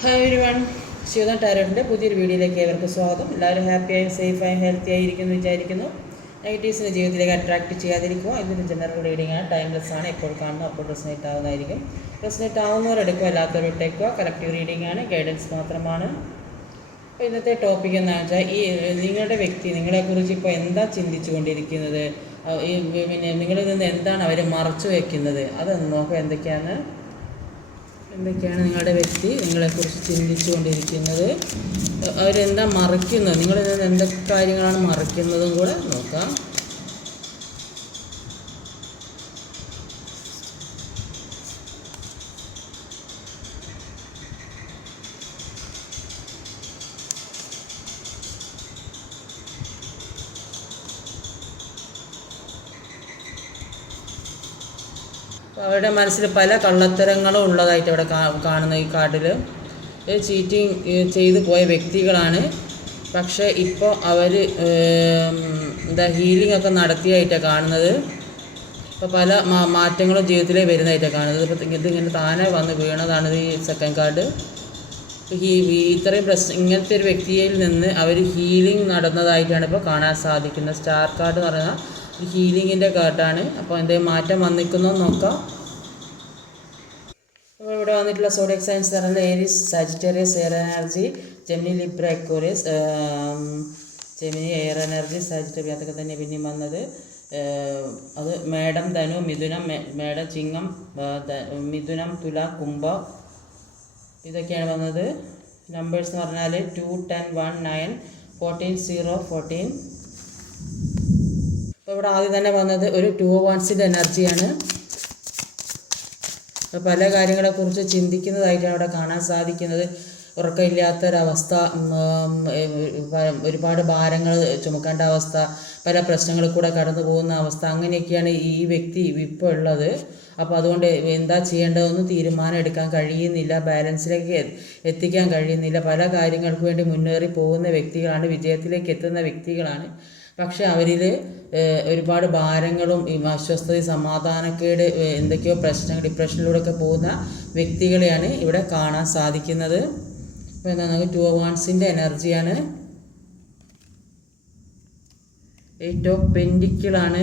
Hi every one, Shivadan ടാരോട്ടിൻ്റെ പുതിയൊരു വീഡിയോയിലേക്ക് ഏവർക്കും സ്വാഗതം. എല്ലാവരും ഹാപ്പിയായും സേഫായും ഹെൽത്തി ആയിരിക്കുന്നു വിചാരിക്കുന്നു. നെഗറ്റീവ്സിന് ജീവിതത്തിലേക്ക് അട്രാക്ട് ചെയ്യാതിരിക്കുക. ഇതൊരു ജനറൽ റീഡിംഗ് ആണ്, ടൈംലെസ് ആണ്. എപ്പോൾ കാണുന്നു അപ്പോൾ റെസനേറ്റ് ആവുന്നതായിരിക്കും. റെസനേറ്റ് ആവുന്നവരെടുക്കുക, അല്ലാത്തവർ ഇട്ടേക്കുക. കളക്റ്റീവ് റീഡിംഗ് ആണ്, ഗൈഡൻസ് മാത്രമാണ്. അപ്പോൾ ഇന്നത്തെ ടോപ്പിക് എന്താണെന്ന് വെച്ചാൽ, ഈ നിങ്ങളുടെ വ്യക്തി നിങ്ങളെക്കുറിച്ച് ഇപ്പോൾ എന്താ ചിന്തിച്ചു കൊണ്ടിരിക്കുന്നത്, പിന്നെ നിങ്ങളിൽ നിന്ന് എന്താണ് അവർ മറച്ചു വയ്ക്കുന്നത്, അതൊന്ന് നോക്കുക. എന്തൊക്കെയാണ് നിങ്ങളുടെ വ്യക്തി നിങ്ങളെക്കുറിച്ച് ചിന്തിച്ചു കൊണ്ടിരിക്കുന്നത്, അവരെന്താ മറയ്ക്കുന്നത്, നിങ്ങളിൽ നിന്ന് എന്തൊക്കെ കാര്യങ്ങളാണ് മറയ്ക്കുന്നതും കൂടെ നോക്കാം. അവരുടെ മനസ്സിൽ പല കള്ളത്തരങ്ങളും ഉള്ളതായിട്ട് അവിടെ കാണുന്ന ഈ കാർഡിൽ. ചീറ്റിങ് ചെയ്തു പോയ വ്യക്തികളാണ്. പക്ഷേ ഇപ്പോൾ അവർ ഹീലിംഗ് ഒക്കെ നടത്തിയായിട്ടാണ് കാണുന്നത്. ഇപ്പോൾ പല മാറ്റങ്ങളും ജീവിതത്തിലേ വരുന്നതായിട്ടാണ് കാണുന്നത്. ഇപ്പോൾ ഇതിങ്ങനെ താനെ വന്ന് വീണതാണ് ഈ സെക്കൻഡ് കാർഡ്. ഇത്രയും ഇങ്ങനത്തെ ഒരു വ്യക്തിയിൽ നിന്ന് അവർ ഹീലിംഗ് നടന്നതായിട്ടാണ് ഇപ്പോൾ കാണാൻ സാധിക്കുന്നത്. സ്റ്റാർ കാർഡ് എന്ന് പറയുന്നത് ഹീലിങ്ങിൻ്റെ കാർഡാണ്. അപ്പോൾ എന്തെങ്കിലും മാറ്റം വന്നിരിക്കുന്നോ നോക്കാം. അപ്പോൾ ഇവിടെ വന്നിട്ടുള്ള സോഡിയക് സൈൻസ് എന്ന് പറയുന്നത് Aries, Sagittarius, air energy, Gemini, Libra, Aquarius, Gemini, air energy, Sagittarius, അതൊക്കെ തന്നെ പിന്നെയും വന്നത്. അത് മേടം, ധനു, മിഥുനം, മേടം, ചിങ്ങം, മിഥുനം, തുല, കുംഭ, ഇതൊക്കെയാണ് വന്നത്. നമ്പേഴ്സ് എന്ന് പറഞ്ഞാൽ 2, 10, 1, 9, 14, 0, 14. അപ്പോൾ ഇവിടെ ആദ്യം തന്നെ വന്നത് ഒരു 2 of Wands എനർജിയാണ്. പല കാര്യങ്ങളെക്കുറിച്ച് ചിന്തിക്കുന്നതായിട്ടാണ് അവിടെ കാണാൻ സാധിക്കുന്നത്. ഉറക്കമില്ലാത്തൊരവസ്ഥ, ഒരുപാട് ഭാരങ്ങൾ ചുമക്കേണ്ട അവസ്ഥ, പല പ്രശ്നങ്ങളിൽ കൂടെ കടന്നു പോകുന്ന അവസ്ഥ, അങ്ങനെയൊക്കെയാണ് ഈ വ്യക്തി ഇപ്പോൾ ഉള്ളത്. അപ്പോൾ അതുകൊണ്ട് എന്താ ചെയ്യേണ്ടതെന്ന് തീരുമാനം എടുക്കാൻ കഴിയുന്നില്ല, ബാലൻസിലേക്ക് എത്തിക്കാൻ കഴിയുന്നില്ല. പല കാര്യങ്ങൾക്ക് വേണ്ടി മുന്നേറി പോകുന്ന വ്യക്തികളാണ്, വിജയത്തിലേക്ക് എത്തുന്ന വ്യക്തികളാണ്. പക്ഷെ അവരിൽ ഒരുപാട് ഭാരങ്ങളും അസ്വസ്ഥതയും സമാധാനക്കേട്, എന്തൊക്കെയോ പ്രശ്നങ്ങൾ, ഡിപ്രഷനിലൂടെയൊക്കെ പോകുന്ന വ്യക്തികളെയാണ് ഇവിടെ കാണാൻ സാധിക്കുന്നത്. അപ്പോൾ എന്താ, നമുക്ക് 2 of Wands എനർജിയാണ്. 8 of Pentacles.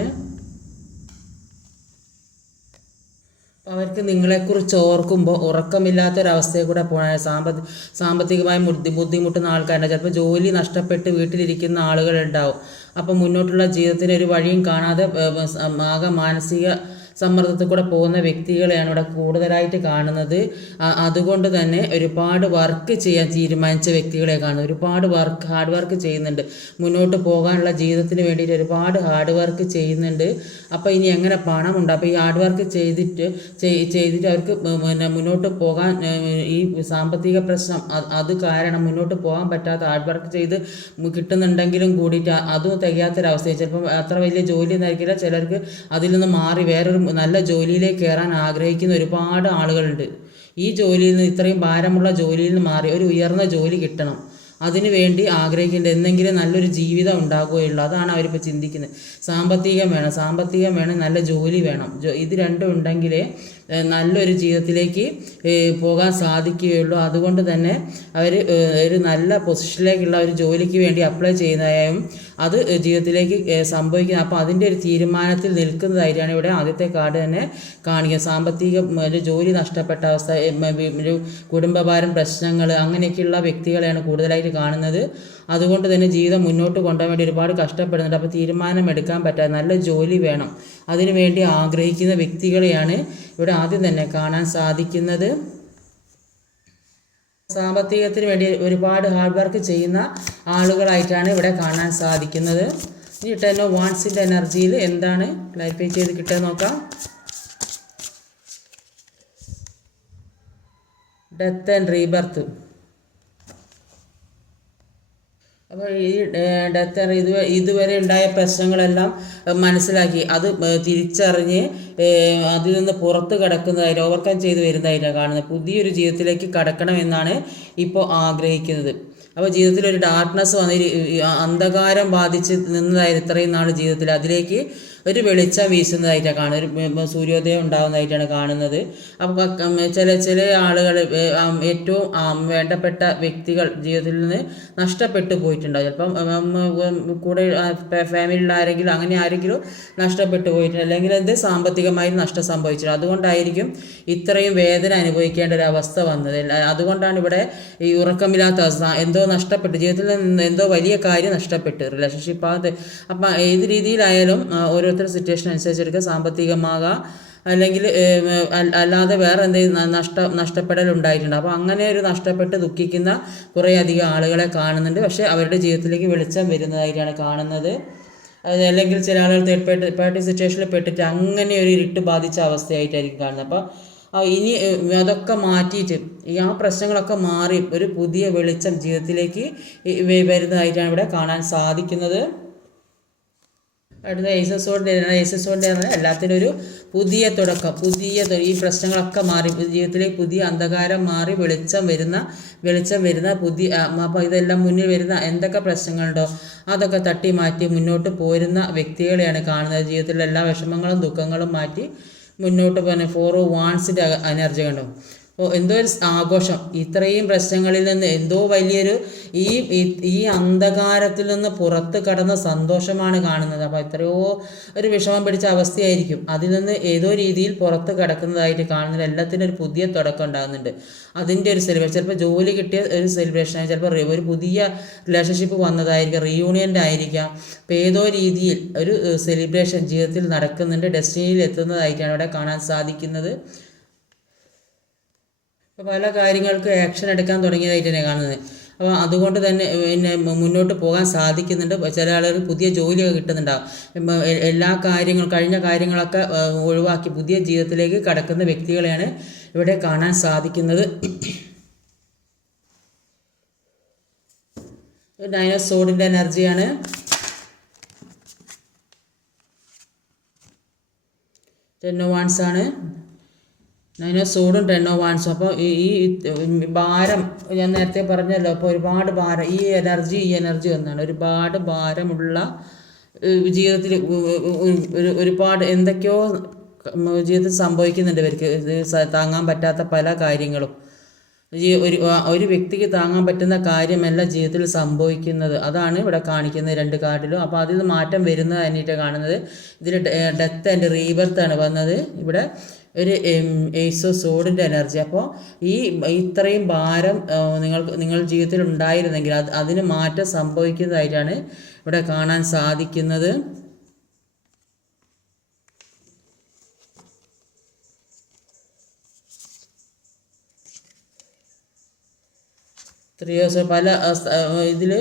അവർക്ക് നിങ്ങളെക്കുറിച്ച് ഓർക്കുമ്പോൾ ഉറക്കമില്ലാത്തൊരവസ്ഥയെ കൂടെ പോകാൻ, സാമ്പത്തികമായി ബുദ്ധിമുട്ടുന്ന ആൾക്കാരുണ്ട്. ചിലപ്പോൾ ജോലി നഷ്ടപ്പെട്ട് വീട്ടിലിരിക്കുന്ന ആളുകളുണ്ടാവും. അപ്പോൾ മുന്നോട്ടുള്ള ജീവിതത്തിന് ഒരു വഴിയും കാണാതെ ആകെ മാനസിക സമ്മർദ്ദത്തിൽ കൂടെ പോകുന്ന വ്യക്തികളെയാണ് ഇവിടെ കൂടുതലായിട്ട് കാണുന്നത്. അതുകൊണ്ട് തന്നെ ഒരുപാട് വർക്ക് ചെയ്യാൻ തീരുമാനിച്ച വ്യക്തികളെ കാണുന്നത്. ഒരുപാട് ഹാർഡ് വർക്ക് ചെയ്യുന്നുണ്ട്, മുന്നോട്ട് പോകാനുള്ള ജീവിതത്തിന് വേണ്ടിയിട്ട് ഒരുപാട് ഹാർഡ് വർക്ക് ചെയ്യുന്നുണ്ട്. അപ്പോൾ ഇനി എങ്ങനെ പണമുണ്ട്, അപ്പോൾ ഈ ഹാർഡ് വർക്ക് ചെയ്തിട്ട് അവർക്ക് പിന്നെ മുന്നോട്ട് പോകാൻ, ഈ സാമ്പത്തിക പ്രശ്നം അത് കാരണം മുന്നോട്ട് പോകാൻ പറ്റാത്ത, ഹാർഡ് വർക്ക് ചെയ്ത് കിട്ടുന്നുണ്ടെങ്കിലും കൂടിയിട്ട് അതും തികയാത്തൊരവസ്ഥ. ചിലപ്പോൾ അത്ര വലിയ ജോലി ഒന്നായിരിക്കില്ല, ചിലർക്ക് അതിൽ നിന്ന് മാറി വേറൊരു നല്ല ജോലിയിലേക്ക് കയറാൻ ആഗ്രഹിക്കുന്ന ഒരുപാട് ആളുകളുണ്ട്. ഈ ജോലിയിൽ നിന്ന്, ഇത്രയും ഭാരമുള്ള ജോലിയിൽ നിന്ന് മാറി ഒരു ഉയർന്ന ജോലി കിട്ടണം, അതിനു വേണ്ടി ആഗ്രഹിക്കേണ്ട, എന്തെങ്കിലും നല്ലൊരു ജീവിതം ഉണ്ടാകുകയുള്ളൂ. അതാണ് അവരിപ്പോൾ ചിന്തിക്കുന്നത്. സാമ്പത്തികം വേണം, നല്ല ജോലി വേണം. ഇത് രണ്ടും ഉണ്ടെങ്കിലേ നല്ലൊരു ജീവിതത്തിലേക്ക് പോകാൻ സാധിക്കുകയുള്ളൂ. അതുകൊണ്ട് തന്നെ അവർ ഒരു നല്ല പൊസിഷനിലേക്കുള്ള ഒരു ജോലിക്ക് വേണ്ടി അപ്ലൈ ചെയ്യുന്നതായും അത് ജീവിതത്തിലേക്ക് സംഭവിക്കുന്നത്. അപ്പോൾ അതിൻ്റെ ഒരു തീരുമാനത്തിൽ നിൽക്കുന്നതായിട്ടാണ് ഇവിടെ ആദ്യത്തെ കാർഡ് തന്നെ കാണിക്കുക. ഒരു ജോലി നഷ്ടപ്പെട്ട അവസ്ഥ, ഒരു കുടുംബഭാരം, പ്രശ്നങ്ങൾ, അങ്ങനെയൊക്കെയുള്ള വ്യക്തികളെയാണ് കൂടുതലായിട്ട് കാണുന്നത്. അതുകൊണ്ട് തന്നെ ജീവിതം മുന്നോട്ട് കൊണ്ടുപോകാൻ വേണ്ടി ഒരുപാട് കഷ്ടപ്പെടുന്നുണ്ട്. അപ്പോൾ തീരുമാനം എടുക്കാൻ പറ്റാതെ നല്ല ജോലി വേണം, അതിനു വേണ്ടി ആഗ്രഹിക്കുന്ന വ്യക്തികളെയാണ് ഇവിടെ ആദ്യം തന്നെ കാണാൻ സാധിക്കുന്നത്. സാമ്പത്തികത്തിന് വേണ്ടി ഒരുപാട് ഹാർഡ് വർക്ക് ചെയ്യുന്ന ആളുകളായിട്ടാണ് ഇവിടെ കാണാൻ സാധിക്കുന്നത്. ഇനി 10 of Wands എനർജിയിൽ എന്താണ് ക്ലാരിഫൈ ചെയ്ത് കിട്ടാൻ നോക്കാം. Death and rebirth. അപ്പോൾ ഈ ഡെത്ത് ഇതുവരെ ഉണ്ടായ പ്രശ്നങ്ങളെല്ലാം മനസ്സിലാക്കി അത് തിരിച്ചറിഞ്ഞ് അതിൽ നിന്ന് പുറത്ത് കിടക്കുന്നതായിട്ട്, ഓവർകം ചെയ്ത് വരുന്നതായിട്ടാണ് കാണുന്നത്. പുതിയൊരു ജീവിതത്തിലേക്ക് കടക്കണമെന്നാണ് ഇപ്പോൾ ആഗ്രഹിക്കുന്നത്. അപ്പോൾ ജീവിതത്തിൽ ഒരു ഡാർക്ക്നെസ് വന്ന്, അന്ധകാരം ബാധിച്ച് നിന്നതായിരുന്നു ഇത്രയും നാൾ ജീവിതത്തിൽ, അതിലേക്ക് ഒരു വെളിച്ചം വീശുന്നതായിട്ടാണ് കാണുന്നത്, ഒരു സൂര്യോദയം ഉണ്ടാകുന്നതായിട്ടാണ് കാണുന്നത്. അപ്പോൾ ചില ആളുകൾ ഏറ്റവും വേണ്ടപ്പെട്ട വ്യക്തികൾ ജീവിതത്തിൽ നിന്ന് നഷ്ടപ്പെട്ടു പോയിട്ടുണ്ടാകും. ചിലപ്പം കൂടെ ഫാമിലിയിൽ ആരെങ്കിലും അങ്ങനെ ആരെങ്കിലും നഷ്ടപ്പെട്ടു പോയിട്ടുണ്ട്, അല്ലെങ്കിൽ സാമ്പത്തികമായി നഷ്ടം സംഭവിച്ചിട്ടുണ്ട്. അതുകൊണ്ടായിരിക്കും ഇത്രയും വേദന അനുഭവിക്കേണ്ട ഒരു അവസ്ഥ വന്നത്. അതുകൊണ്ടാണ് ഇവിടെ ഈ ഉറക്കമില്ലാത്ത അവസ്ഥ, എന്തോ നഷ്ടപ്പെട്ടു, ജീവിതത്തിൽ നിന്ന് എന്തോ വലിയ കാര്യം നഷ്ടപ്പെട്ടു, റിലേഷൻഷിപ്പ് അത്. അപ്പം ഏത് രീതിയിലായാലും ഓരോരുത്തരുടെ സിറ്റുവേഷൻ അനുസരിച്ചെടുക്കുക, സാമ്പത്തികമാകാം അല്ലെങ്കിൽ അല്ലാതെ വേറെ എന്തെങ്കിലും നഷ്ടപ്പെടൽ ഉണ്ടായിട്ടുണ്ട്. അപ്പോൾ അങ്ങനെ ഒരു നഷ്ടപ്പെട്ട് ദുഃഖിക്കുന്ന കുറേയധികം ആളുകളെ കാണുന്നുണ്ട്. പക്ഷേ അവരുടെ ജീവിതത്തിലേക്ക് വെളിച്ചം വരുന്നതായിട്ടാണ് കാണുന്നത്. അല്ലെങ്കിൽ ചില ആളുകൾ തേർഡ് പാർട്ടി സിറ്റുവേഷനിൽ പെട്ടിട്ട് അങ്ങനെ ഒരു ഇരുട്ട് ബാധിച്ച അവസ്ഥയായിട്ടായിരിക്കും കാണുന്നത്. അപ്പോൾ ഇനി അതൊക്കെ മാറ്റിയിട്ട് ആ പ്രശ്നങ്ങളൊക്കെ മാറി ഒരു പുതിയ വെളിച്ചം ജീവിതത്തിലേക്ക് വരുന്നതായിട്ടാണ് ഇവിടെ കാണാൻ സാധിക്കുന്നത്. അടുത്ത ഏസസോഡിൻ്റെ എല്ലാത്തിനും ഒരു പുതിയ തുടക്കം, ഈ പ്രശ്നങ്ങളൊക്കെ മാറി ജീവിതത്തിലേക്ക് പുതിയ അന്ധകാരം മാറി വെളിച്ചം വരുന്ന പുതിയ. അപ്പോൾ ഇതെല്ലാം മുന്നിൽ വരുന്ന എന്തൊക്കെ പ്രശ്നങ്ങളുണ്ടോ അതൊക്കെ തട്ടി മാറ്റി മുന്നോട്ട് പോരുന്ന വ്യക്തികളെയാണ് കാണുന്നത്. ജീവിതത്തിലെ എല്ലാ വിഷമങ്ങളും ദുഃഖങ്ങളും മാറ്റി മുന്നോട്ട് പോകുന്ന 4 വാൺസിൻ്റെ എനർജി കണ്ടോ. എന്തോ ഒരു ആഘോഷം, ഇത്രയും പ്രശ്നങ്ങളിൽ നിന്ന് എന്തോ വലിയൊരു ഈ അന്ധകാരത്തിൽ നിന്ന് പുറത്ത് കടന്ന സന്തോഷമാണ് കാണുന്നത്. അപ്പോൾ എത്രയോ ഒരു വിഷമം പിടിച്ച അവസ്ഥയായിരിക്കും, അതിൽ നിന്ന് ഏതോ രീതിയിൽ പുറത്ത് കിടക്കുന്നതായിട്ട് കാണുന്നത്. എല്ലാത്തിനും ഒരു പുതിയ തുടക്കം ഉണ്ടാകുന്നുണ്ട്. അതിൻ്റെ ഒരു സെലിബ്രേഷൻ, ചിലപ്പോൾ ജോലി കിട്ടിയ ഒരു സെലിബ്രേഷൻ, ചിലപ്പോൾ ഒരു പുതിയ റിലേഷൻഷിപ്പ് വന്നതായിരിക്കാം, റീയൂണിയൻ്റെ ആയിരിക്കാം. അപ്പോൾ ഏതോ രീതിയിൽ ഒരു സെലിബ്രേഷൻ ജീവിതത്തിൽ നടക്കുന്നുണ്ട്, ഡെസ്റ്റിനിയിൽ എത്തുന്നതായിട്ടാണ് ഇവിടെ കാണാൻ സാധിക്കുന്നത്. അപ്പോൾ പല കാര്യങ്ങൾക്ക് ആക്ഷൻ എടുക്കാൻ തുടങ്ങിയതായിട്ട് തന്നെ കാണുന്നത്. അപ്പോൾ അതുകൊണ്ട് തന്നെ പിന്നെ മുന്നോട്ട് പോകാൻ സാധിക്കുന്നുണ്ട്. ചില ആളുകൾ പുതിയ ജോലിയൊക്കെ കിട്ടുന്നുണ്ടാകും. കഴിഞ്ഞ കാര്യങ്ങളൊക്കെ ഒഴിവാക്കി പുതിയ ജീവിതത്തിലേക്ക് കടക്കുന്ന വ്യക്തികളെയാണ് ഇവിടെ കാണാൻ സാധിക്കുന്നത്. 9 ഓഫ് സോഡിൻ്റെ എനർജിയാണ്. 10 ഓഫ് വാൺസ് ആണ്. 9 ഓഫ് സോഡും 10 ഓഫ് വാൺസും. അപ്പോൾ ഈ ഭാരം ഞാൻ നേരത്തെ പറഞ്ഞല്ലോ. അപ്പോൾ ഒരുപാട് ഭാരം, ഈ എനർജി ഒന്നാണ്. ഒരുപാട് ഭാരമുള്ള ജീവിതത്തിൽ ഒരുപാട് എന്തൊക്കെയോ ജീവിതത്തിൽ സംഭവിക്കുന്നുണ്ട് ഇവർക്ക്, താങ്ങാൻ പറ്റാത്ത പല കാര്യങ്ങളും. ഒരു വ്യക്തിക്ക് താങ്ങാൻ പറ്റുന്ന കാര്യമല്ല ജീവിതത്തിൽ സംഭവിക്കുന്നത്. അതാണ് ഇവിടെ കാണിക്കുന്നത് 2 കാർഡിലും. അപ്പോൾ അതിൽ മാറ്റം വരുന്നത് തന്നെയായിട്ട് കാണുന്നത്. ഇതിൽ ഡെത്ത് ആൻഡ് റീബർത്താണ് വന്നത്. ഇവിടെ ഒരു ഏസ് ഓഫ് സോഡിൻ്റെ എനർജി. അപ്പോൾ ഇത്രയും ഭാരം നിങ്ങൾ ജീവിതത്തിൽ ഉണ്ടായിരുന്നെങ്കിൽ അതിന് മാറ്റം സംഭവിക്കുന്നതായിട്ടാണ് ഇവിടെ കാണാൻ സാധിക്കുന്നത്. പല ഇതിൽ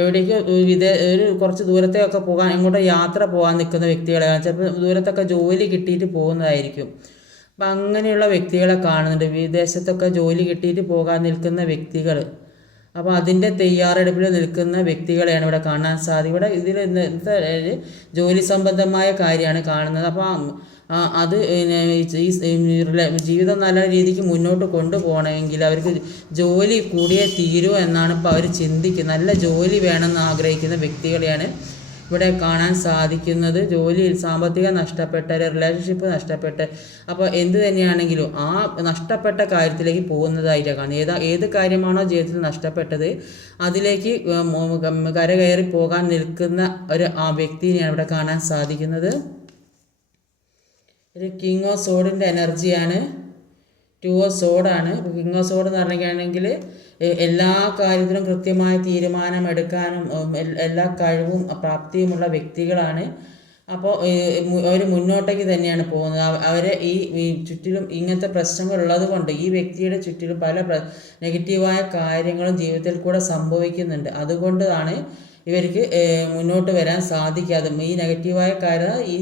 എവിടേക്ക് കുറച്ച് ദൂരത്തേക്കൊക്കെ പോകാൻ, എങ്ങോട്ടോ യാത്ര പോകാൻ നിൽക്കുന്ന വ്യക്തികളെ, ചിലപ്പോൾ ദൂരത്തൊക്കെ ജോലി കിട്ടിയിട്ട് പോകുന്നതായിരിക്കും. അപ്പം അങ്ങനെയുള്ള വ്യക്തികളെ കാണുന്നുണ്ട്. വിദേശത്തൊക്കെ ജോലി കിട്ടിയിട്ട് പോകാൻ നിൽക്കുന്ന വ്യക്തികൾ. അപ്പോൾ അതിൻ്റെ തയ്യാറെടുപ്പിൽ നിൽക്കുന്ന വ്യക്തികളെയാണ് ഇവിടെ കാണാൻ സാധിക്കും. ഇവിടെ ഇതിൽ ജോലി സംബന്ധമായ കാര്യമാണ് കാണുന്നത്. അപ്പോൾ അത് ജീവിതം നല്ല രീതിക്ക് മുന്നോട്ട് കൊണ്ടുപോകണമെങ്കിൽ അവർക്ക് ജോലി കൂടിയേ തീരൂ എന്നാണ് ഇപ്പോൾ അവർ ചിന്തിക്കുന്നത്. നല്ല ജോലി വേണമെന്ന് ആഗ്രഹിക്കുന്ന വ്യക്തികളെയാണ് ഇവിടെ കാണാൻ സാധിക്കുന്നത്. ജോലിയിൽ സാമ്പത്തികം നഷ്ടപ്പെട്ട, റിലേഷൻഷിപ്പ് നഷ്ടപ്പെട്ട്, അപ്പോൾ എന്ത് തന്നെയാണെങ്കിലും ആ നഷ്ടപ്പെട്ട കാര്യത്തിലേക്ക് പോകുന്നതായിട്ടാണ് കാണുന്നത്. ഏത് കാര്യമാണോ ജീവിതത്തിൽ നഷ്ടപ്പെട്ടത് അതിലേക്ക് കരകയറി പോകാൻ നിൽക്കുന്ന ആ വ്യക്തിയെയാണ് ഇവിടെ കാണാൻ സാധിക്കുന്നത്. ഒരു കിങ് ഓഫ് സോഡിൻ്റെ എനർജിയാണ്. 2 ഓഫ് സോഡാണ്. കിങ് ഓഫ് സോഡ് എന്ന് പറഞ്ഞിട്ടുണ്ടെങ്കിൽ എല്ലാ കാര്യത്തിലും കൃത്യമായ തീരുമാനമെടുക്കാനും എല്ലാ കഴിവും പ്രാപ്തിയുമുള്ള വ്യക്തികളാണ്. അപ്പോൾ അവർ മുന്നോട്ടേക്ക് തന്നെയാണ് പോകുന്നത്. അവരെ ഈ ചുറ്റിലും ഇങ്ങനത്തെ പ്രശ്നങ്ങളുള്ളത് കൊണ്ട് ഈ വ്യക്തിയുടെ ചുറ്റിലും പല നെഗറ്റീവായ കാര്യങ്ങളും ജീവിതത്തിൽ കൂടെ സംഭവിക്കുന്നുണ്ട്. അതുകൊണ്ടാണ് ഇവർക്ക് മുന്നോട്ട് വരാൻ സാധിക്കാതെ. ഈ നെഗറ്റീവായ കാര്യം ഈ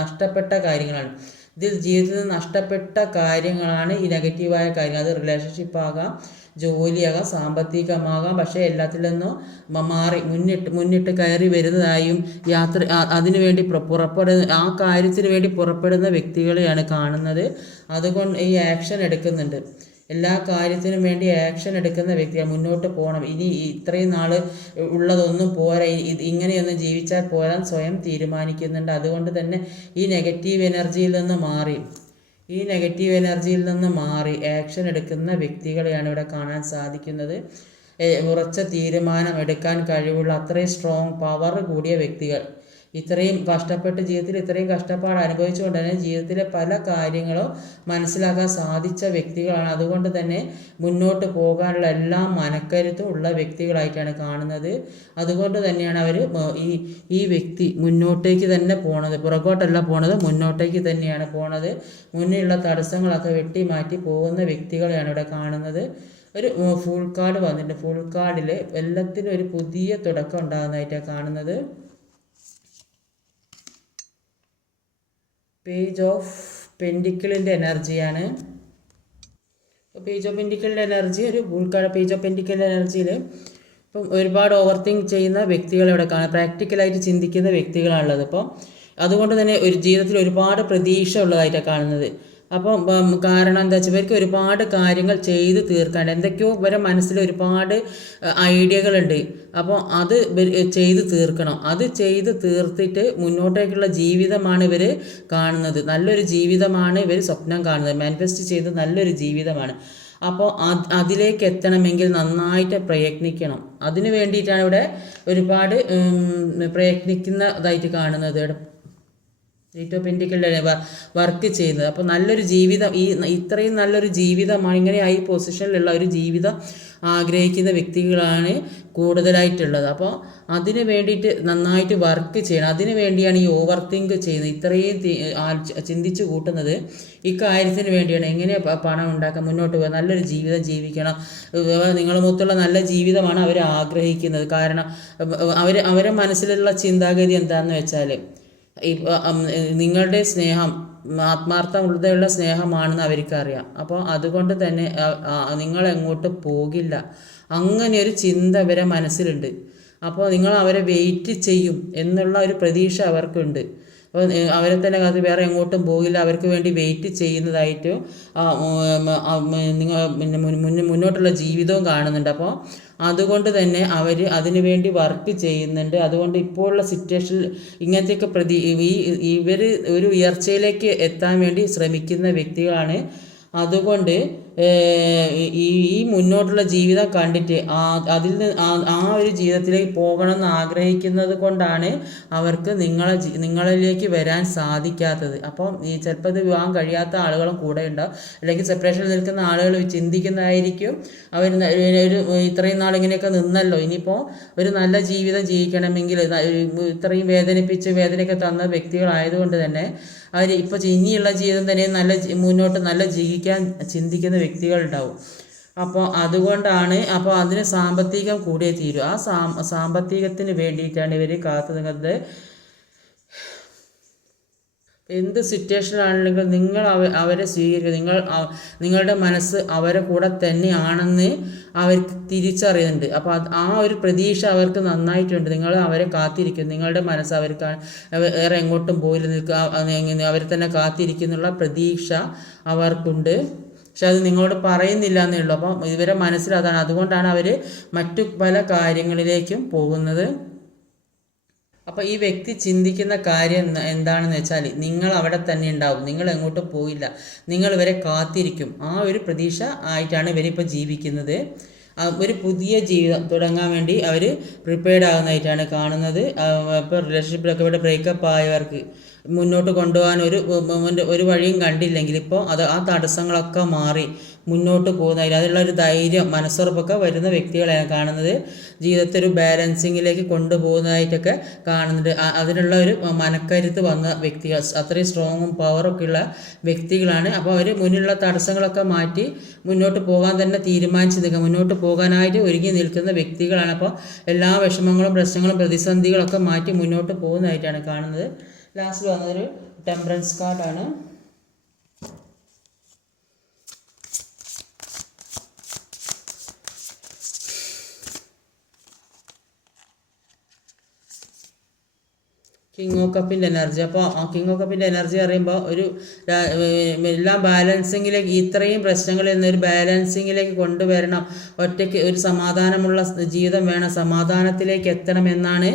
നഷ്ടപ്പെട്ട കാര്യങ്ങളാണ്. ഇതിൽ ജീവിതത്തിൽ നഷ്ടപ്പെട്ട കാര്യങ്ങളാണ് ഈ നെഗറ്റീവായ കാര്യങ്ങൾ. അത് റിലേഷൻഷിപ്പ് ആകാം, ജോലിയാകാം, സാമ്പത്തികമാകാം. പക്ഷേ എല്ലാത്തിൽ നിന്നും മാറി മുന്നിട്ട് കയറി വരുന്നതായും അതിനുവേണ്ടി ആ കാര്യത്തിന് വേണ്ടി പുറപ്പെടുന്ന വ്യക്തികളെയാണ് കാണുന്നത്. അതുകൊണ്ട് ഈ ആക്ഷൻ എടുക്കുന്നുണ്ട്. എല്ലാ കാര്യത്തിനും വേണ്ടി ആക്ഷൻ എടുക്കുന്ന വ്യക്തിയാണ്. മുന്നോട്ട് പോകണം, ഇനി ഇത്രയും നാൾ ഉള്ളതൊന്നും പോരാ, ഇങ്ങനെയൊന്നും ജീവിച്ചാൽ പോരാൻ സ്വയം തീരുമാനിക്കുന്നുണ്ട്. അതുകൊണ്ട് തന്നെ ഈ നെഗറ്റീവ് എനർജിയിൽ നിന്ന് മാറി ആക്ഷൻ എടുക്കുന്ന വ്യക്തികളെയാണ് ഇവിടെ കാണാൻ സാധിക്കുന്നത്. ഉറച്ച തീരുമാനം എടുക്കാൻ കഴിവുള്ള അത്രയും സ്ട്രോങ് പവർ കൂടിയ വ്യക്തികൾ. ഇത്രയും കഷ്ടപ്പെട്ട് ജീവിതത്തിൽ ഇത്രയും കഷ്ടപ്പാട് അനുഭവിച്ചുകൊണ്ട് തന്നെ ജീവിതത്തിലെ പല കാര്യങ്ങളും മനസ്സിലാക്കാൻ സാധിച്ച വ്യക്തികളാണ്. അതുകൊണ്ട് തന്നെ മുന്നോട്ട് പോകാനുള്ള എല്ലാ മനക്കരുത്തും ഉള്ള വ്യക്തികളായിട്ടാണ് കാണുന്നത്. അതുകൊണ്ട് തന്നെയാണ് അവർ ഈ വ്യക്തി മുന്നോട്ടേക്ക് തന്നെ പോണത്, പുറകോട്ടല്ല പോണത്, മുന്നോട്ടേക്ക് തന്നെയാണ് പോണത്. മുന്നിലുള്ള തടസ്സങ്ങളൊക്കെ വെട്ടിമാറ്റി പോകുന്ന വ്യക്തികളെയാണ് ഇവിടെ കാണുന്നത്. ഒരു ഫുൾ കാർഡ് വന്നിട്ടുണ്ട്. ഫുൾ കാർഡിൽ എല്ലാത്തിനും ഒരു പുതിയ തുടക്കം ഉണ്ടാകുന്നതായിട്ടാണ് കാണുന്നത്. പേജ് ഓഫ് പെൻഡിക്കിളിൻ്റെ എനർജിയാണ്. പേജ് ഓഫ് പെൻഡിക്കിളിൻ്റെ എനർജി ഒരു ഫുൾ കാർഡ്. പേജ് ഓഫ് പെൻഡിക്കിളിൻ്റെ എനർജിയിൽ ഇപ്പം ഒരുപാട് ഓവർ തിങ്ക് ചെയ്യുന്ന വ്യക്തികളെ ഇവിടെ കാണാം. പ്രാക്ടിക്കലായിട്ട് ചിന്തിക്കുന്ന വ്യക്തികളാണുള്ളത്. അപ്പം അതുകൊണ്ട് തന്നെ ഒരു ജീവിതത്തിൽ ഒരുപാട് പ്രതീക്ഷ ഉള്ളതായിട്ടാണ് കാണുന്നത്. അപ്പം കാരണം എന്താ വെച്ചാൽ ഇവർക്ക് ഒരുപാട് കാര്യങ്ങൾ ചെയ്ത് തീർക്കാണ്ട്, എന്തൊക്കെയോ ഇവരെ മനസ്സിൽ ഒരുപാട് ഐഡിയകളുണ്ട്. അപ്പോൾ അത് ചെയ്ത് തീർക്കണം. അത് ചെയ്ത് തീർത്തിട്ട് മുന്നോട്ടേക്കുള്ള ജീവിതമാണ് ഇവർ കാണുന്നത്. നല്ലൊരു ജീവിതമാണ് ഇവർ സ്വപ്നം കാണുന്നത്. മാനിഫെസ്റ്റ് ചെയ്ത് നല്ലൊരു ജീവിതമാണ്. അപ്പോൾ അതിലേക്ക് എത്തണമെങ്കിൽ നന്നായിട്ട് പ്രയത്നിക്കണം. അതിനു വേണ്ടിയിട്ടാണ് ഇവിടെ ഒരുപാട് പ്രയത്നിക്കുന്നതായിട്ട് കാണുന്നത്. എയ്റ്റ് ഓഫ് പെൻറ്റിക്കിളിലെ വർക്ക് ചെയ്യുന്നത്. അപ്പോൾ നല്ലൊരു ജീവിതം, ഇത്രയും നല്ലൊരു ജീവിതമാണ്, ഇങ്ങനെ ഈ പൊസിഷനിലുള്ള ഒരു ജീവിതം ആഗ്രഹിക്കുന്ന വ്യക്തികളാണ് കൂടുതലായിട്ടുള്ളത്. അപ്പോൾ അതിന് വേണ്ടിയിട്ട് നന്നായിട്ട് വർക്ക് ചെയ്യണം. അതിന് വേണ്ടിയാണ് ഈ ഓവർ തിങ്ക് ചെയ്യുന്നത്, ഇത്രയും ചിന്തിച്ച് കൂട്ടുന്നത്. ഇക്കാര്യത്തിന് വേണ്ടിയാണ്. എങ്ങനെ പണം ഉണ്ടാക്കാം, മുന്നോട്ട് പോകാം, നല്ലൊരു ജീവിതം ജീവിക്കണം. നിങ്ങളുമൊത്തുള്ള നല്ല ജീവിതമാണ് അവർ ആഗ്രഹിക്കുന്നത്. കാരണം അവരെ മനസ്സിലുള്ള ചിന്താഗതി എന്താണെന്ന് വെച്ചാൽ നിങ്ങളുടെ സ്നേഹം ആത്മാർത്ഥമുള്ള സ്നേഹമാണെന്ന് അവർക്കറിയാം. അപ്പോൾ അതുകൊണ്ട് തന്നെ നിങ്ങളെങ്ങോട്ട് പോകില്ല, അങ്ങനെ ഒരു ചിന്ത അവരെ മനസ്സിലുണ്ട്. അപ്പോൾ നിങ്ങൾ അവരെ വെയിറ്റ് ചെയ്യും എന്നുള്ള ഒരു പ്രതീക്ഷ അവർക്കുണ്ട്. അപ്പോൾ അവരെ തന്നെ അത് വേറെ എങ്ങോട്ടും പോകില്ല, അവർക്ക് വേണ്ടി വെയിറ്റ് ചെയ്യുന്നതായിട്ടും നിങ്ങൾ മുന്നോട്ടുള്ള ജീവിതവും കാണുന്നുണ്ട്. അപ്പോൾ അതുകൊണ്ട് തന്നെ അവർ അതിനു വേണ്ടി വർക്ക് ചെയ്യുന്നുണ്ട്. അതുകൊണ്ട് ഇപ്പോഴുള്ള സിറ്റുവേഷനിൽ ഇങ്ങനത്തെയൊക്കെ ഇവർ ഒരു ഉയർച്ചയിലേക്ക് എത്താൻ വേണ്ടി ശ്രമിക്കുന്ന വ്യക്തികളാണ്. അതുകൊണ്ട് ഈ മുന്നോട്ടുള്ള ജീവിതം കണ്ടിട്ട് അതിൽ നിന്ന് ആ ഒരു ജീവിതത്തിലേക്ക് പോകണമെന്ന് ആഗ്രഹിക്കുന്നത് കൊണ്ടാണ് അവർക്ക് നിങ്ങളിലേക്ക് വരാൻ സാധിക്കാത്തത്. അപ്പം ചിലപ്പോൾ ഇത് വിവാഹം കഴിയാത്ത ആളുകളും കൂടെ ഉണ്ടാവും, അല്ലെങ്കിൽ സെപ്പറേഷനിൽ നിൽക്കുന്ന ആളുകൾ ചിന്തിക്കുന്നതായിരിക്കും അവർ ഒരു ഇത്രയും നാൾ ഇങ്ങനെയൊക്കെ നിന്നല്ലോ, ഇനിയിപ്പോൾ ഒരു നല്ല ജീവിതം ജീവിക്കണമെങ്കിൽ ഇത്രയും വേദനയൊക്കെ തന്ന വ്യക്തികളായതുകൊണ്ട് തന്നെ അവർ ഇപ്പോൾ ഇനിയുള്ള ജീവിതം തന്നെ മുന്നോട്ട് നല്ല ജീവിക്കാൻ ചിന്തിക്കുന്ന വ്യക്തികളുണ്ടാവും. അപ്പോൾ അതുകൊണ്ടാണ്, അപ്പോൾ അതിന് സാമ്പത്തികം കൂടിയേ തീരും. ആ സാമ്പത്തികത്തിന് വേണ്ടിയിട്ടാണ് ഇവർ കാത്തു നിൽക്കുന്നത്. എന്ത് സിറ്റുവേഷനാണെങ്കിലും നിങ്ങൾ അവരെ സ്വീകരിക്കുക. നിങ്ങളുടെ മനസ്സ് അവരെ കൂടെ തന്നെയാണെന്ന് അവർക്ക് തിരിച്ചറിയുന്നുണ്ട്. അപ്പോൾ ആ ഒരു പ്രതീക്ഷ അവർക്ക് നന്നായിട്ടുണ്ട്. നിങ്ങൾ അവരെ കാത്തിരിക്കും, നിങ്ങളുടെ മനസ്സ് അവർക്കാണ്, വേറെ എങ്ങോട്ടും പോയില്ല, നിൽക്കുക, അവരെ തന്നെ കാത്തിരിക്കുന്നുള്ള പ്രതീക്ഷ അവർക്കുണ്ട്. പക്ഷെ അത് നിങ്ങളോട് പറയുന്നില്ല എന്നേ ഉള്ളൂ. അപ്പം ഇവരെ മനസ്സിൽ അതാണ്. അതുകൊണ്ടാണ് അവർ മറ്റു പല കാര്യങ്ങളിലേക്കും പോകുന്നത്. അപ്പോൾ ഈ വ്യക്തി ചിന്തിക്കുന്ന കാര്യം എന്താണെന്ന് വെച്ചാൽ നിങ്ങൾ അവിടെ തന്നെ ഉണ്ടാവും, നിങ്ങൾ എങ്ങോട്ടും പോയില്ല, നിങ്ങൾ ഇവരെ കാത്തിരിക്കും. ആ ഒരു പ്രതീക്ഷ ആയിട്ടാണ് ഇവരിപ്പോൾ ജീവിക്കുന്നത്. ഒരു പുതിയ ജീവിതം തുടങ്ങാൻ വേണ്ടി അവർ പ്രിപ്പയർഡ് ആകുന്നതായിട്ടാണ് കാണുന്നത്. ഇപ്പോൾ റിലേഷൻഷിപ്പിലൊക്കെ ഇവിടെ ബ്രേക്കപ്പ് ആയവർക്ക് മുന്നോട്ട് കൊണ്ടുപോകാൻ ഒരു വഴിയും കണ്ടില്ലെങ്കിൽ ഇപ്പോൾ ആ തടസ്സങ്ങളൊക്കെ മാറി മുന്നോട്ട് പോകുന്നതിൽ അതിലുള്ളൊരു ധൈര്യം, മനസ്സുറപ്പൊക്കെ വരുന്ന വ്യക്തികളെയാണ് കാണുന്നത്. ജീവിതത്തെ ഒരു ബാലൻസിങ്ങിലേക്ക് കൊണ്ടുപോകുന്നതായിട്ടൊക്കെ കാണുന്നുണ്ട്. അതിനുള്ള ഒരു മനക്കരുത്ത് വന്ന വ്യക്തികൾ, അത്രയും സ്ട്രോങ്ങും പവറൊക്കെ ഉള്ള വ്യക്തികളാണ്. അപ്പോൾ അവർ മുന്നിലുള്ള തടസ്സങ്ങളൊക്കെ മാറ്റി മുന്നോട്ട് പോകാൻ തന്നെ തീരുമാനിച്ച് നിൽക്കുക, മുന്നോട്ട് പോകാനായിട്ട് ഒരുങ്ങി നിൽക്കുന്ന വ്യക്തികളാണ്. അപ്പോൾ എല്ലാ വിഷമങ്ങളും പ്രശ്നങ്ങളും പ്രതിസന്ധികളൊക്കെ മാറ്റി മുന്നോട്ട് പോകുന്നതായിട്ടാണ് കാണുന്നത്. ലാസ്റ്റ് വന്നതൊരു ടെമ്പറൻസ് കാർഡാണ്. കിങ് ഓഫ് കപ്പിൻ്റെ എനർജി. അപ്പോൾ കിങ് ഓഫ് കപ്പിൻ്റെ എനർജി പറയുമ്പോൾ ഒരു എല്ലാം ബാലൻസിങ്ങിലേക്ക്, ഇത്രയും പ്രശ്നങ്ങളിൽ നിന്ന് ഒരു ബാലൻസിങ്ങിലേക്ക് കൊണ്ടുവരണം. ഒറ്റയ്ക്ക് ഒരു സമാധാനമുള്ള ജീവിതം വേണം, സമാധാനത്തിലേക്ക് എത്തണമെന്നാണ്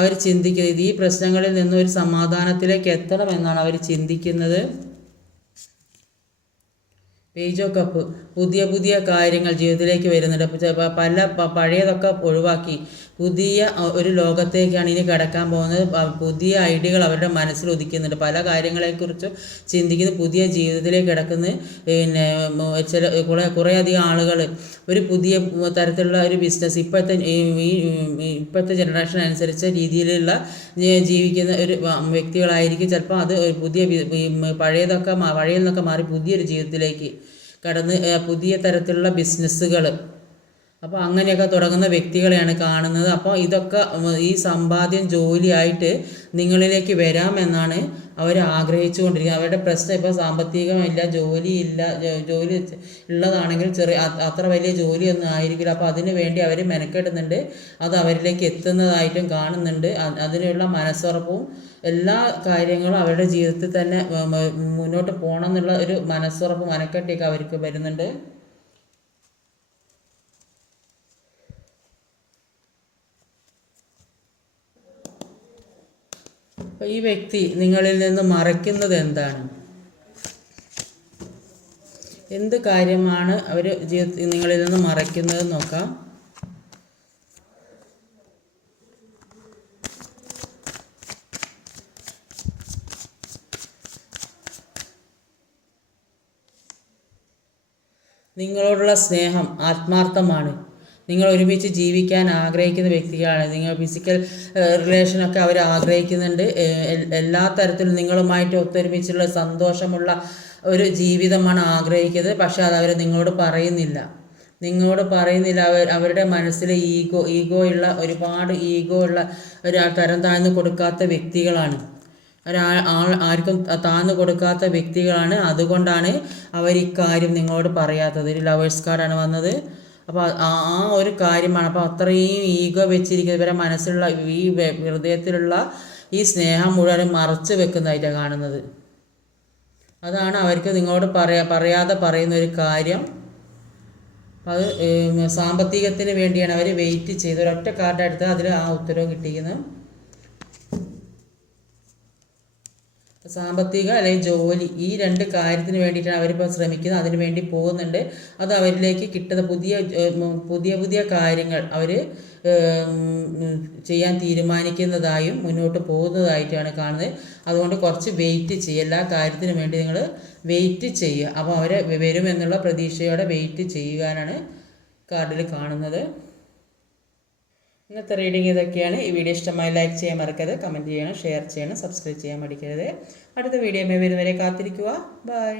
അവർ ചിന്തിക്കുന്നത്. ഈ പ്രശ്നങ്ങളിൽ നിന്ന് ഒരു സമാധാനത്തിലേക്ക് എത്തണമെന്നാണ് അവർ ചിന്തിക്കുന്നത്. പേജ് ഓഫ് കപ്പ്, പുതിയ പുതിയ കാര്യങ്ങൾ ജീവിതത്തിലേക്ക് വരുന്നുണ്ട്. പഴയതൊക്കെ ഒഴിവാക്കി പുതിയ ഒരു ലോകത്തേക്കാണ് ഇനി കടക്കാൻ പോകുന്നത്. പുതിയ ഐഡിയകൾ അവരുടെ മനസ്സിൽ ഉദിക്കുന്നുണ്ട്. പല കാര്യങ്ങളെക്കുറിച്ചും ചിന്തിക്കുന്ന പുതിയ ജീവിതത്തിലേക്ക് കിടക്കുന്ന കുറേയധികം ആളുകൾ ഒരു പുതിയ തരത്തിലുള്ള ഒരു ബിസിനസ് ഇപ്പോഴത്തെ ജനറേഷൻ അനുസരിച്ച രീതിയിലുള്ള ജീവിക്കുന്ന ഒരു വ്യക്തികളായിരിക്കും. ചിലപ്പോൾ അത് പുതിയ പഴയതിൽ നിന്നൊക്കെ മാറി പുതിയൊരു ജീവിതത്തിലേക്ക് കടന്ന് പുതിയ തരത്തിലുള്ള ബിസിനസ്സുകൾ, അപ്പോൾ അങ്ങനെയൊക്കെ തുടങ്ങുന്ന വ്യക്തികളെയാണ് കാണുന്നത്. അപ്പോൾ ഇതൊക്കെ ഈ സമ്പാദ്യം ജോലിയായിട്ട് നിങ്ങളിലേക്ക് വരാമെന്നാണ് അവർ ആഗ്രഹിച്ചുകൊണ്ടിരിക്കുന്നത്. അവരുടെ പ്രശ്നം ഇപ്പോൾ സാമ്പത്തികമില്ല, ജോലിയില്ല, ജോലി ഉള്ളതാണെങ്കിൽ അത്ര വലിയ ജോലിയൊന്നും ആയിരിക്കില്ല. അപ്പോൾ അതിനു വേണ്ടി അവർ മെനക്കെടുന്നുണ്ട്. അത് അവരിലേക്ക് എത്തുന്നതായിട്ടും കാണുന്നുണ്ട്. അതിനുള്ള മനസ്സുറപ്പും എല്ലാ കാര്യങ്ങളും അവരുടെ ജീവിതത്തിൽ തന്നെ മുന്നോട്ട് പോകണം എന്നുള്ള ഒരു മനസ്സുറപ്പ് മനക്കെട്ടിയൊക്കെ അവർക്ക് വരുന്നുണ്ട്. അപ്പോൾ ഈ വ്യക്തി നിങ്ങളിൽ നിന്ന് മറയ്ക്കുന്നത് എന്താണ്? എന്ത് കാര്യമാണ് അവർ ജീവിതത്തിൽ നിങ്ങളിൽ നിന്ന് മറയ്ക്കുന്നത് നോക്കാം. നിങ്ങളോടുള്ള സ്നേഹം ആത്മാർത്ഥമാണ്. നിങ്ങൾ ഒരുമിച്ച് ജീവിക്കാൻ ആഗ്രഹിക്കുന്ന വ്യക്തികളാണ്. നിങ്ങൾ ഫിസിക്കൽ റിലേഷനൊക്കെ അവർ ആഗ്രഹിക്കുന്നുണ്ട്. എല്ലാ തരത്തിലും നിങ്ങളുമായിട്ട് ഒത്തൊരുമിച്ചുള്ള സന്തോഷമുള്ള ഒരു ജീവിതമാണ് ആഗ്രഹിക്കുന്നത്. പക്ഷേ അത് അവർ നിങ്ങളോട് പറയുന്നില്ല. അവരുടെ മനസ്സിലെ ഈഗോ ഉള്ള ഒരുപാട് ഈഗോ ഉള്ള തരം താഴ്ന്നു കൊടുക്കാത്ത വ്യക്തികളാണ്. ആർക്കും താഴ്ന്നു കൊടുക്കാത്ത വ്യക്തികളാണ്. അതുകൊണ്ടാണ് അവർ ഇക്കാര്യം നിങ്ങളോട് പറയാത്തത്. ഒരു ലവേഴ്സ് കാർഡാണ് വന്നത്. അപ്പോൾ ആ ഒരു കാര്യമാണ്. അപ്പോൾ അത്രയും ഈഗോ വെച്ചിരിക്കുന്നത് ഇവരുടെ മനസ്സിലുള്ള ഈ ഹൃദയത്തിലുള്ള ഈ സ്നേഹം മുഴുവനും മറച്ചു വെക്കുന്നതായിട്ടാണ് കാണുന്നത്. അതാണ് അവർക്ക് നിങ്ങളോട് പറയാതെ പറയുന്ന ഒരു കാര്യം. അപ്പോൾ അത് സാമ്പത്തികത്തിന് വേണ്ടിയാണ് അവർ വെയിറ്റ് ചെയ്ത് ഒരൊറ്റ കാർഡ് എടുത്ത് അതിൽ ആ ഉത്തരവ് കിട്ടിയിരിക്കുന്നത്. സാമ്പത്തിക അല്ലെങ്കിൽ ജോലി, ഈ രണ്ട് കാര്യത്തിന് വേണ്ടിയിട്ടാണ് അവരിപ്പോൾ ശ്രമിക്കുന്നത്. അതിനു വേണ്ടി പോകുന്നുണ്ട്. അത് അവരിലേക്ക് കിട്ടുന്ന പുതിയ കാര്യങ്ങൾ അവർ ചെയ്യാൻ തീരുമാനിക്കുന്നതായും മുന്നോട്ട് പോകുന്നതായിട്ടാണ് കാണുന്നത്. അതുകൊണ്ട് കുറച്ച് വെയിറ്റ് ചെയ്യുക. എല്ലാ കാര്യത്തിനും വേണ്ടി നിങ്ങൾ വെയിറ്റ് ചെയ്യുക. അപ്പോൾ അവർ വരുമെന്നുള്ള പ്രതീക്ഷയോടെ വെയിറ്റ് ചെയ്യുവാനാണ് കാർഡിൽ കാണുന്നത്. ഇന്നത്തെ റീഡിംഗ് ഇതൊക്കെയാണ്. ഈ വീഡിയോ ഇഷ്ടമായി ലൈക്ക് ചെയ്യാൻ മറക്കരുത്, കമൻറ്റ് ചെയ്യണം, ഷെയർ ചെയ്യണം, സബ്സ്ക്രൈബ് ചെയ്യാൻ മടിക്കരുത്. അടുത്ത വീഡിയോയിൽ വരുന്നവരെ കാത്തിരിക്കുക. ബൈ.